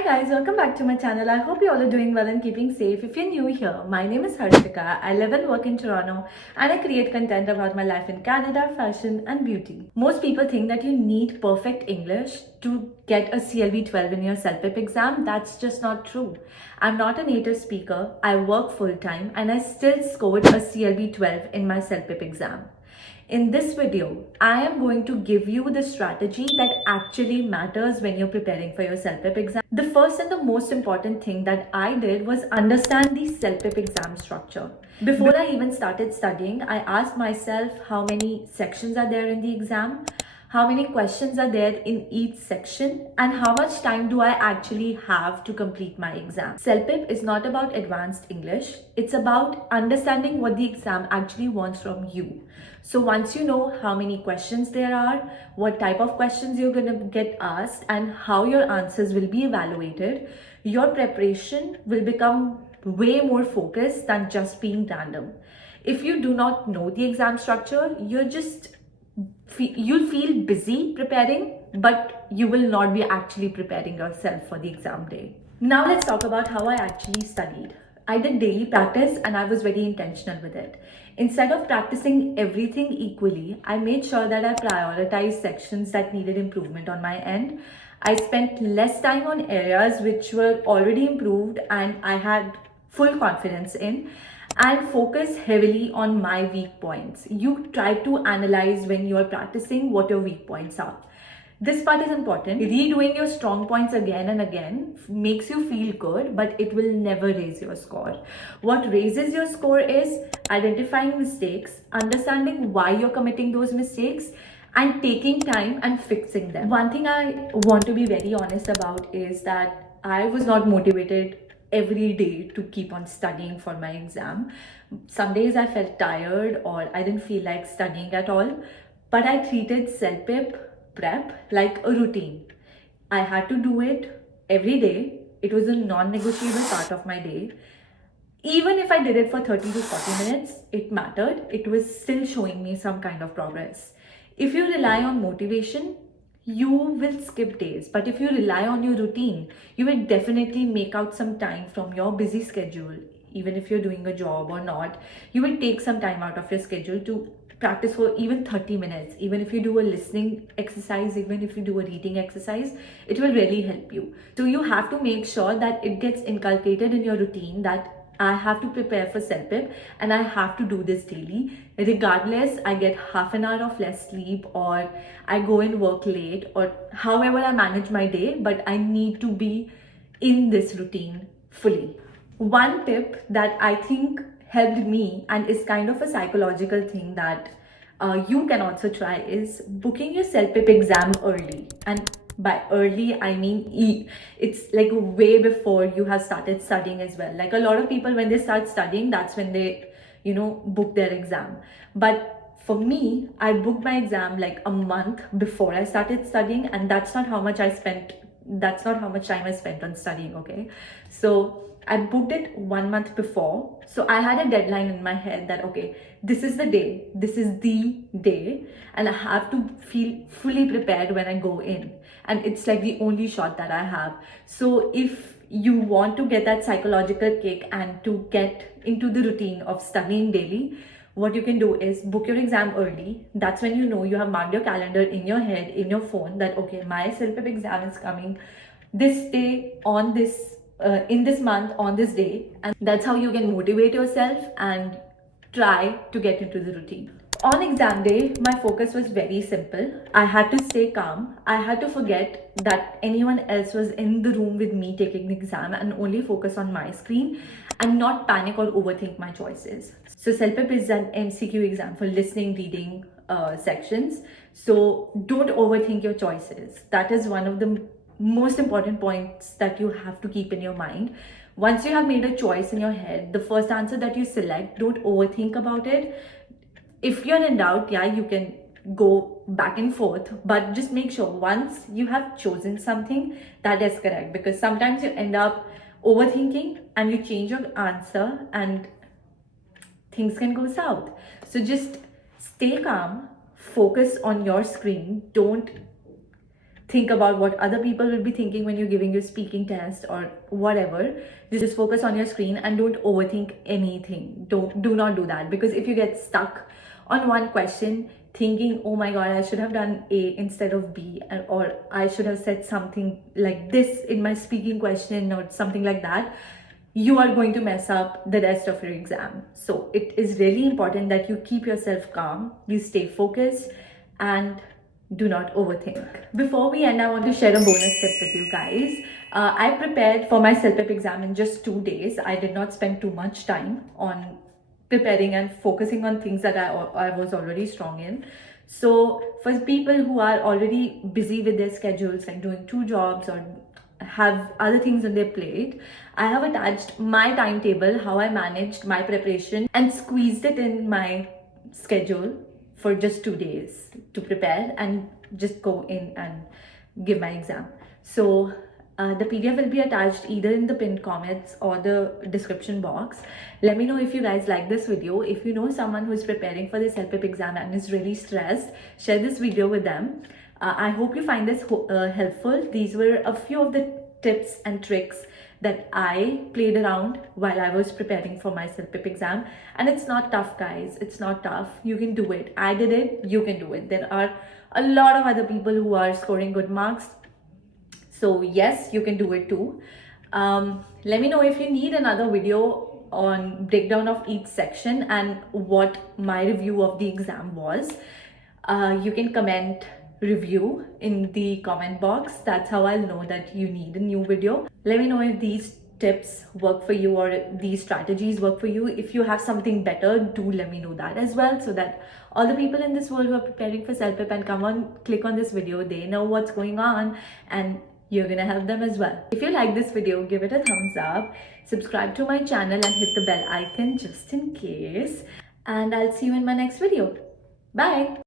Hi guys, welcome back to my channel. I hope you all are doing well and keeping safe. If you're new here, my name is Harshika. I live and work in Toronto and I create content about my life in Canada, fashion and beauty. Most people think that you need perfect English to get a CLB 12 in your CELPIP exam. That's just not true. I'm not a native speaker. I work full time and I still scored a CLB 12 in my CELPIP exam. In this video, I am going to give you the strategy that actually matters when you're preparing for your CELPIP exam. The first and the most important thing that I did was understand the CELPIP exam structure. Before I even started studying, I asked myself how many sections are there in the exam, how many questions are there in each section, and how much time do I actually have to complete my exam. CELPIP is not about advanced English. It's about understanding what the exam actually wants from you. So once you know how many questions there are, what type of questions you're going to get asked, and how your answers will be evaluated, your preparation will become way more focused than just being random. If you do not know the exam structure, you'll feel busy preparing, but you will not be actually preparing yourself for the exam day. Now let's talk about how I actually studied. I did daily practice and I was very intentional with it. Instead of practicing everything equally, I made sure that I prioritized sections that needed improvement on my end. I spent less time on areas which were already improved and I had full confidence in, and focus heavily on my weak points. You try to analyze when you are practicing what your weak points are. This part is important. Redoing your strong points again and again makes you feel good, but it will never raise your score. What raises your score is identifying mistakes, understanding why you're committing those mistakes, and taking time and fixing them. One thing I want to be very honest about is that I was not motivated every day to keep on studying for my exam. Some days I felt tired or I didn't feel like studying at all, but I treated CELPIP prep like a routine. I had to do it every day. It was a non-negotiable part of my day. Even if I did it for 30 to 40 minutes, it mattered. It was still showing me some kind of progress. If you rely on motivation, you will skip days. But if you rely on your routine, you will definitely make out some time from your busy schedule. Even if you're doing a job or not, you will take some time out of your schedule to practice for even 30 minutes. Even if you do a listening exercise, even if you do a reading exercise, it will really help you. So you have to make sure that it gets inculcated in your routine that I have to prepare for CELPIP and I have to do this daily. Regardless, I get half an hour of less sleep or I go and work late or however I manage my day, but I need to be in this routine fully. One tip that I think helped me and is kind of a psychological thing that you can also try is booking your CELPIP exam early. And by early, I mean it's like way before you have started studying as well. Like a lot of people, when they start studying, that's when they, book their exam. But for me, I booked my exam like a month before I started studying, and that's not how much time I spent on studying, okay? So I booked it 1 month before. So I had a deadline in my head that, okay, this is the day, and I have to feel fully prepared when I go in. And it's like the only shot that I have. So if you want to get that psychological kick and to get into the routine of studying daily, what you can do is book your exam early. That's when you have marked your calendar in your head, in your phone, that okay, my CELPIP exam is coming this day on this in this month on this day, and that's how you can motivate yourself and try to get into the routine. On exam day, my focus was very simple. I had to stay calm. I had to forget that anyone else was in the room with me taking the exam and only focus on my screen and not panic or overthink my choices. So CELPIP is an MCQ exam for listening, reading sections. So don't overthink your choices. That is one of the most important points that you have to keep in your mind. Once you have made a choice in your head, the first answer that you select, don't overthink about it. If you're in doubt, yeah, you can go back and forth, but just make sure once you have chosen something, that is correct, because sometimes you end up overthinking and you change your answer and things can go south. So just stay calm, focus on your screen, don't think about what other people will be thinking when you're giving your speaking test or whatever. Just focus on your screen and don't overthink anything. Do not do that, because if you get stuck on one question thinking, oh my god, I should have done A instead of B, or I should have said something like this in my speaking question or something like that, you are going to mess up the rest of your exam. So it is really important that you keep yourself calm, you stay focused, and do not overthink. Before we end, I want to share a bonus tip with you guys. I prepared for my CELPIP exam in just 2 days. I did not spend too much time on preparing and focusing on things that I was already strong in. So for people who are already busy with their schedules, like doing 2 jobs or have other things on their plate, I have attached my timetable, how I managed my preparation, and squeezed it in my schedule for just 2 days to prepare and just go in and give my exam. So the PDF will be attached either in the pinned comments or the description box. Let me know if you guys like this video. If you know someone who is preparing for the CELPIP exam and is really stressed, share this video with them. I hope you find this helpful. These were a few of the tips and tricks that I played around while I was preparing for my CELPIP exam. And it's not tough, guys. It's not tough. You can do it. I did it. You can do it. There are a lot of other people who are scoring good marks. So yes, you can do it too. Let me know if you need another video on breakdown of each section and what my review of the exam was. You can comment review in the comment box. That's how I'll know that you need a new video. Let me know if these tips work for you or these strategies work for you. If you have something better, do let me know that as well, so that all the people in this world who are preparing for CELPIP and come on, click on this video, they know what's going on and you're gonna help them as well. If you like this video, give it a thumbs up, subscribe to my channel and hit the bell icon just in case, and I'll see you in my next video. Bye.